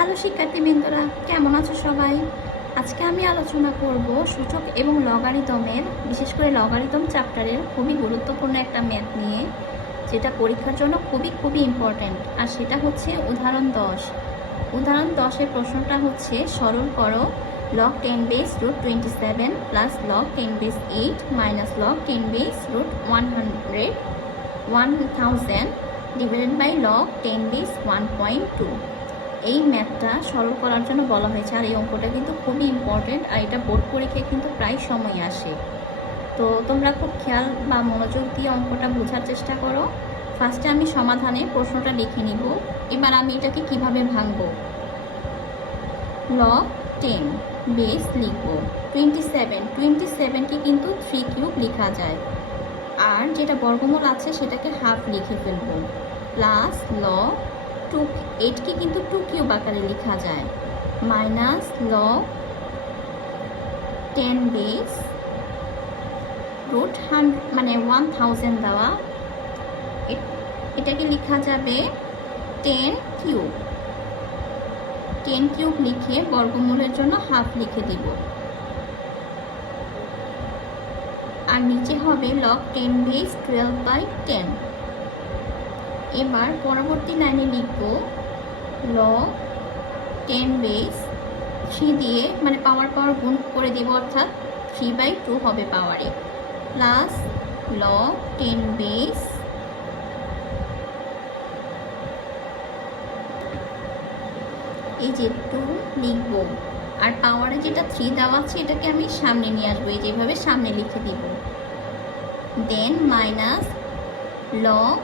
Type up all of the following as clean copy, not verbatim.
Hello শিক্ষার্থীবৃন্দরা, কেমন আছো সবাই? আজকে আমি আলোচনা করব সূচক এবং লগারিদমের, বিশেষ করে লগারিদম চ্যাপ্টারের খুবই গুরুত্বপূর্ণ একটা ম্যাথ নিয়ে, যেটা পরীক্ষার জন্য খুবই ইম্পর্ট্যান্ট। আর সেটা হচ্ছে উদাহরণ 10। উদাহরণ 10-এর প্রশ্নটা হচ্ছে সরল করো log 10 base root 27 plus log 10 base 8 minus log 10 base root 1000 divided by log 10 base 1.2। এই ম্যাথটা সরল করার জন্য বলা হয়েছে। আর এই অঙ্কটা কিন্তু খুবই ইম্পর্টেন্ট, আর এটা বোর্ড পরীক্ষায় কিন্তু প্রায় সময় আসে। তো তোমরা খুব খেয়াল বা মনোযোগ দিয়ে অঙ্কটা বোঝার চেষ্টা করো। ফার্স্টে আমি সমাধানে প্রশ্নটা লিখে নিব। এবার আমি এটাকে কিভাবে ভাঙবো। log 10 বেস লিখব 27কে কিন্তু 3 কিউব লেখা যায়, আর যেটা বর্গমূল আছে সেটাকে হাফ লিখে ফেলবো, প্লাস log 8কে কিন্তু 2 কিউব আকারে লেখা যায়, মাইনাস log 10 বেস রুট 1000 দেওয়া, এটাকে লেখা যাবে 10 কিউব লিখে বর্গমূলের জন্য হাফ লিখে দিব। আর নিচে হবে log 10 বেস 12/10। এবার পরবর্তী লাইনে লিখব log 10 বেস 3 দিয়ে পাওয়ার গুণ করে দেব, অর্থাৎ 3/2 হবে পাওয়ারে, প্লাস log 10 বেস এই যে 2 লিখব, আর পাওয়ারে যেটা 3 দেওয়া আছে এটাকে আমি সামনে নিয়ে আসবো, এই যেভাবে সামনে লিখে দিব। দেন মাইনাস log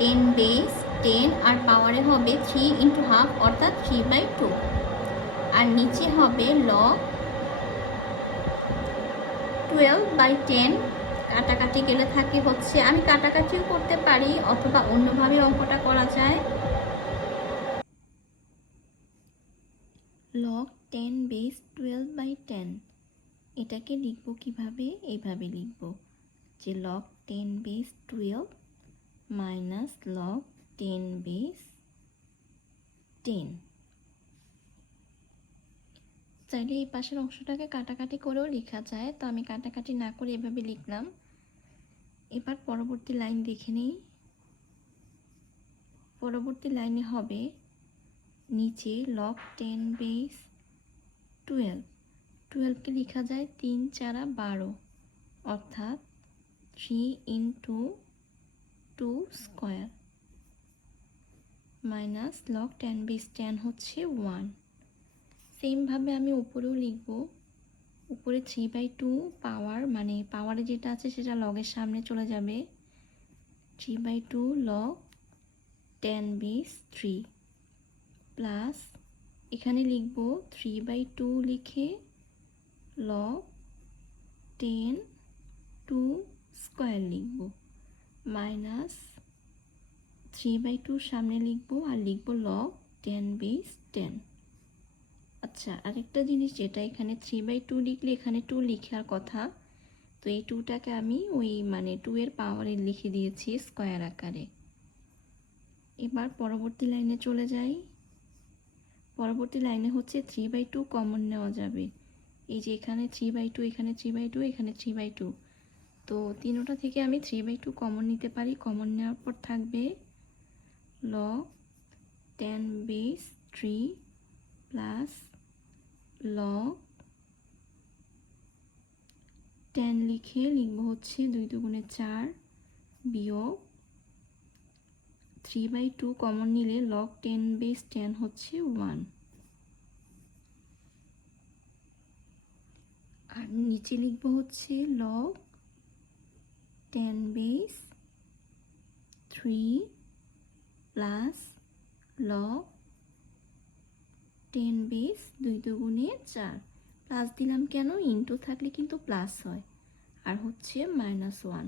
10 বেস 10, আর পাওয়ারে হবে 3 ইন্টু হাফ, অর্থাৎ 3/2। আর নিচে হবে log 12/10। কাটাকাটি গেলে থাকে হচ্ছে, আমি কাটাকাটিও করতে পারি অথবা অন্যভাবে অঙ্কটা করা যায়। log 10 বেস 12/10 এটাকে লিখব কিভাবে, এইভাবে লিখব যে log 10 base 12 minus log 10 base 10। চাইলে এই পাশের অংশটাকে কাটাকাটি করেও লেখা যায়, তো আমি কাটাকাটি না করে এভাবে লিখলাম। এবার পরবর্তী লাইন দেখে নিই। পরবর্তী লাইনে হবে নিচে log 10 বেস 12কে লেখা যায় 3 4 12, অর্থাৎ 3 into 2 square, minus log 10 base 10 হচ্ছে 1। সেমভাবে আমি উপরেও লিখব, উপরে 3/2 পাওয়ার, পাওয়ারে যেটা আছে সেটা লগের সামনে চলে যাবে, 3/2 log 10 বেস 3, প্লাস এখানে লিখব 3/2 লিখে log 10 2 স্কোয়ার লিখব, মাইনাস 3/2 সামনে লিখব আর লিখব log 10 বেস 10। আচ্ছা, আরেকটা জিনিস, যেটা এখানে 3/2 লিখলে এখানে 2 লিখার কথা, তো এই 2টাকে আমি ওই 2 এর পাওয়ারে লিখে দিয়েছি স্কোয়ার আকারে। এবার পরবর্তী লাইনে চলে যাই। পরবর্তী লাইনে হচ্ছে 3/2 কমন নেওয়া যাবে, এই যে এখানে 3/2, এখানে 3/2, এখানে 3/2, তো তিনোটা থেকে আমি 3/2 কমন নিতে পারি। কমন নেওয়ার পর থাকবে log 10 বেস 3 প্লাস log 10 লিখে লিখব হচ্ছে 2 দুগুণে 4 বিয়োগ 3/2 কমন নিলে log 10 বেস 10 হচ্ছে 1। আর নিচে লিখব হচ্ছে log 10 base 3 plus log 10 base 2 দুগুণে 4, প্লাস দিলাম কেন, ইন্টু থাকলে কিন্তু প্লাস হয়, আর হচ্ছে -1।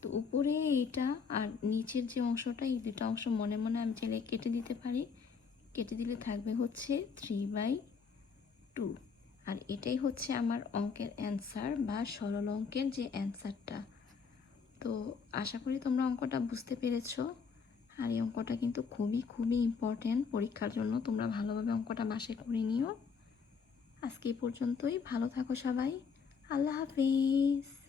তো উপরে এটা আর নিচের যে অংশটা, এই দুটো অংশ মনে মনে আমি চাইলে কেটে দিতে পারি, কেটে দিলে থাকবে হচ্ছে 3/2। আর এটাই হচ্ছে আমার অঙ্কের অ্যান্সার বা সরল অঙ্কের যে অ্যান্সারটা। তো আশা করি তোমরা অঙ্কটা বুঝতে পেরেছো। আর এই অঙ্কটা কিন্তু খুবই খুবই ইম্পর্ট্যান্ট পরীক্ষার জন্য। তোমরা ভালোভাবে অঙ্কটা বাসায় করে নিও। আজকে এই পর্যন্তই। ভালো থাকো সবাই। আল্লাহ হাফিজ।